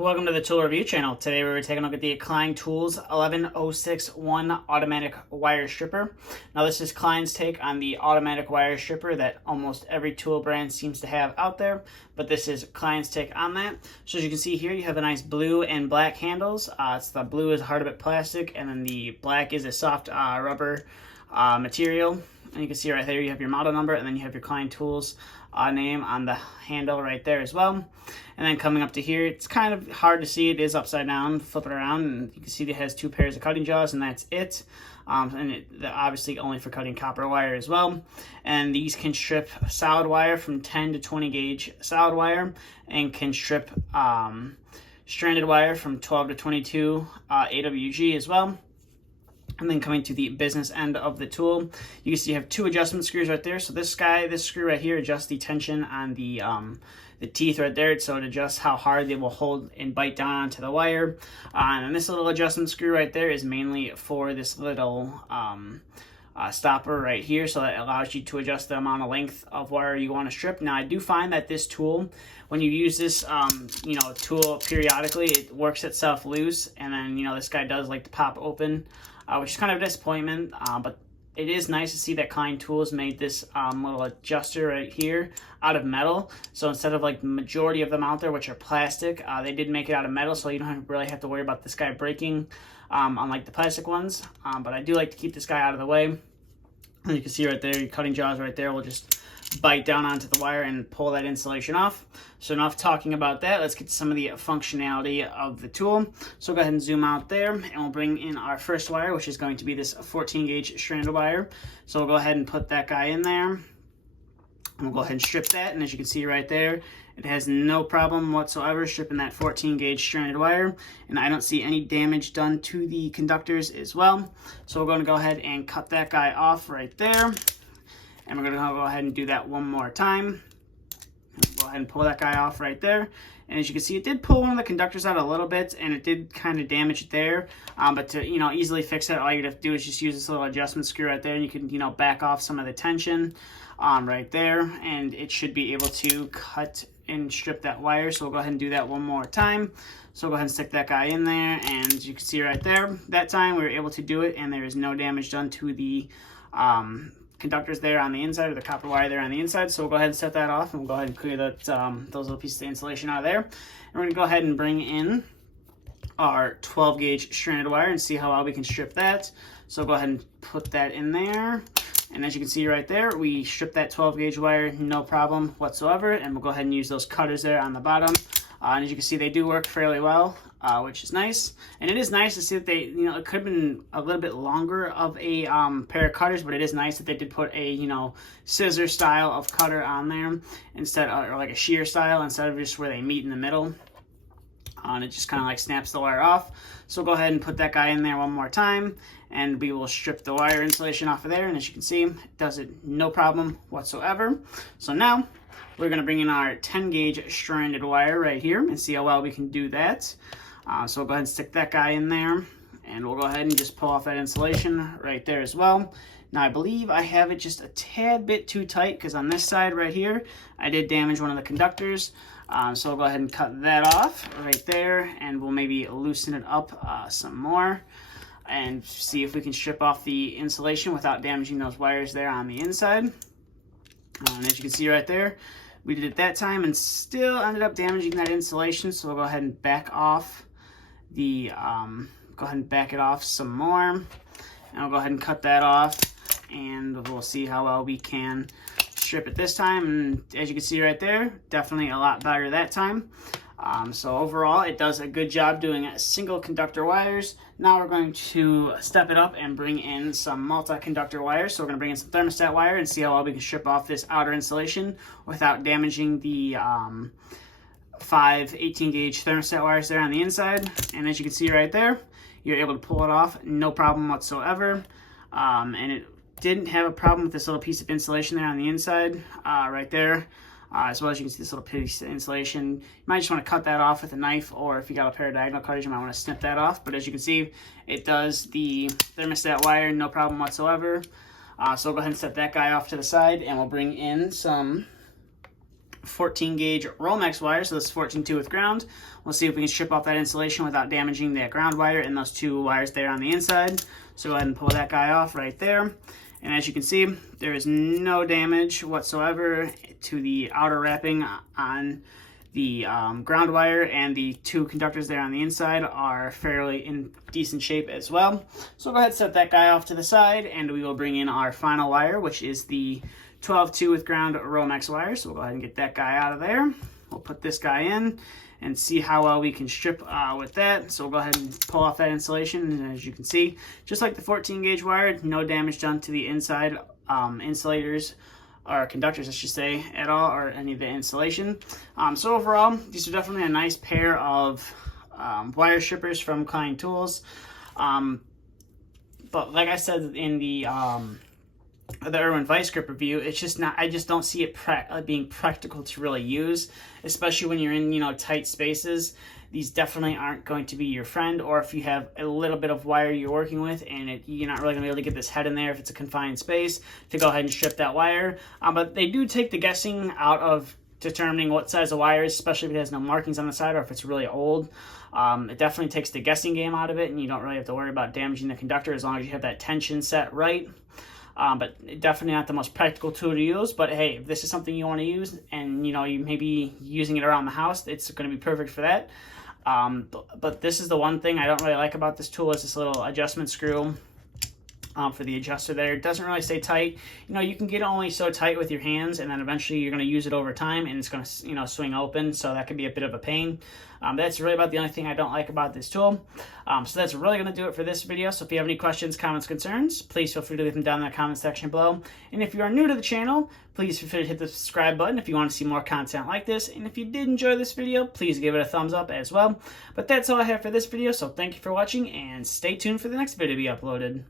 Welcome to the Tool Review channel. Today we're taking a look at the Klein Tools 11061 automatic wire stripper. Now this is Klein's take on the automatic wire stripper that almost every tool brand seems to have out there, but this is Klein's take on that. So as you can see here, you have the nice blue and black handles. The blue is hard bit plastic, and then the black is a soft rubber material. And you can see right there, you have your model number, and then you have your Klein Tools name on the handle right there as well. And then coming up to here, it's kind of hard to see. It is upside down. Flip it around, and you can see it has two pairs of cutting jaws, and that's it. They're obviously only for cutting copper wire as well. And these can strip solid wire from 10 to 20 gauge solid wire, and can strip stranded wire from 12 to 22 AWG as well. And then coming to the business end of the tool, you can see you have two adjustment screws right there. So this screw right here adjusts the tension on the teeth right there, so it adjusts how hard they will hold and bite down onto the wire. And then this little adjustment screw right there is mainly for this little stopper right here, so that allows you to adjust the amount of length of wire you want to strip. Now I do find that this tool, when you use this tool periodically, it works itself loose, and then this guy does like to pop open, which is kind of a disappointment, but it is nice to see that Klein Tools made this little adjuster right here out of metal. So instead of like the majority of them out there, which are plastic, they did make it out of metal, so you don't really have to worry about this guy breaking, unlike the plastic ones. But I do like to keep this guy out of the way. And you can see right there, your cutting jaws right there will just bite down onto the wire and pull that insulation off. So enough talking about that. Let's get to some of the functionality of the tool. So go ahead and zoom out there, and we'll bring in our first wire, which is going to be this 14 gauge stranded wire. So we'll go ahead and put that guy in there, and we'll go ahead and strip that. And as you can see right there, it has no problem whatsoever stripping that 14 gauge stranded wire, and I don't see any damage done to the conductors as well. So we're going to go ahead and cut that guy off right there. And we're going to go ahead and do that one more time. Go ahead and pull that guy off right there. And as you can see, it did pull one of the conductors out a little bit, and it did kind of damage it there. But to easily fix it, all you have to do is just use this little adjustment screw right there, and you can back off some of the tension right there, and it should be able to cut and strip that wire. So we'll go ahead and do that one more time. So we'll go ahead and stick that guy in there, and as you can see right there, that time we were able to do it, and there is no damage done to the conductors there on the inside, or the copper wire there on the inside. So we'll go ahead and set that off, and we'll go ahead and clear that those little pieces of insulation out of there. And we're going to go ahead and bring in our 12 gauge stranded wire and see how well we can strip that. So go ahead and put that in there, and as you can see right there, we stripped that 12 gauge wire no problem whatsoever. And we'll go ahead and use those cutters there on the bottom, and as you can see, they do work fairly well, which is nice. And it is nice to see that they, it could have been a little bit longer of a pair of cutters, but it is nice that they did put a, scissor style of cutter on there instead, or like a shear style, instead of just where they meet in the middle. And it just kind of like snaps the wire off. So go ahead and put that guy in there one more time, and we will strip the wire insulation off of there. And as you can see, it does it no problem whatsoever. So now we're going to bring in our 10 gauge stranded wire right here and see how well we can do that. So we'll go ahead and stick that guy in there, and we'll go ahead and just pull off that insulation right there as well. Now I believe I have it just a tad bit too tight, because on this side right here, I did damage one of the conductors. So we'll go ahead and cut that off right there, and we'll maybe loosen it up some more and see if we can strip off the insulation without damaging those wires there on the inside. And as you can see right there, we did it that time and still ended up damaging that insulation. So we'll go ahead and back off the, go ahead and back it off some more, and I'll go ahead and cut that off, and we'll see how well we can strip it this time. And as you can see right there, definitely a lot better that time. So overall, it does a good job doing single conductor wires. Now we're going to step it up and bring in some multi-conductor wires. So we're going to bring in some thermostat wire and see how well we can strip off this outer insulation without damaging the 5 18 gauge thermostat wires there on the inside. And as you can see right there, you're able to pull it off no problem whatsoever. And it didn't have a problem with this little piece of insulation there on the inside right there. As well as you can see this little piece of insulation. You might just want to cut that off with a knife, or if you got a pair of diagonal cutters, you might want to snip that off. But as you can see, it does the thermostat wire no problem whatsoever. So we'll go ahead and set that guy off to the side, and we'll bring in some 14 gauge Romex wire, so this is 14.2 with ground. We'll see if we can strip off that insulation without damaging that ground wire and those two wires there on the inside. So go ahead and pull that guy off right there. And as you can see, there is no damage whatsoever to the outer wrapping on the ground wire, and the two conductors there on the inside are fairly in decent shape as well. So go ahead and set that guy off to the side, and we will bring in our final wire, which is the 12.2 with ground Romex wire. So we'll go ahead and get that guy out of there. We'll put this guy in and see how well we can strip with that. So we'll go ahead and pull off that insulation, and as you can see, just like the 14 gauge wire, no damage done to the inside insulators, or conductors I should say, at all, or any of the insulation. So overall, these are definitely a nice pair of wire strippers from Klein Tools. But like I said in the Irwin Vice Grip review, it's just not, I just don't see it being practical to really use, especially when you're in, you know, tight spaces. These definitely aren't going to be your friend, or if you have a little bit of wire you're working with and you're not really going to be able to get this head in there if it's a confined space, to go ahead and strip that wire. But they do take the guessing out of determining what size of wire is, especially if it has no markings on the side or if it's really old. It definitely takes the guessing game out of it, and you don't really have to worry about damaging the conductor as long as you have that tension set right. But definitely not the most practical tool to use. But hey, if this is something you want to use, and you know, you may be using it around the house, it's going to be perfect for that. But this is the one thing I don't really like about this tool, is this little adjustment screw for the adjuster there. It doesn't really stay tight. You know, you can get only so tight with your hands, and then eventually you're going to use it over time, and it's going to, you know, swing open, so that can be a bit of a pain. That's really about the only thing I don't like about this tool. So that's really going to do it for this video. So if you have any questions, comments, concerns, please feel free to leave them down in the comment section below. And if you are new to the channel, please feel free to hit the subscribe button if you want to see more content like this. And if you did enjoy this video, please give it a thumbs up as well. But that's all I have for this video, so thank you for watching, and stay tuned for the next video to be uploaded.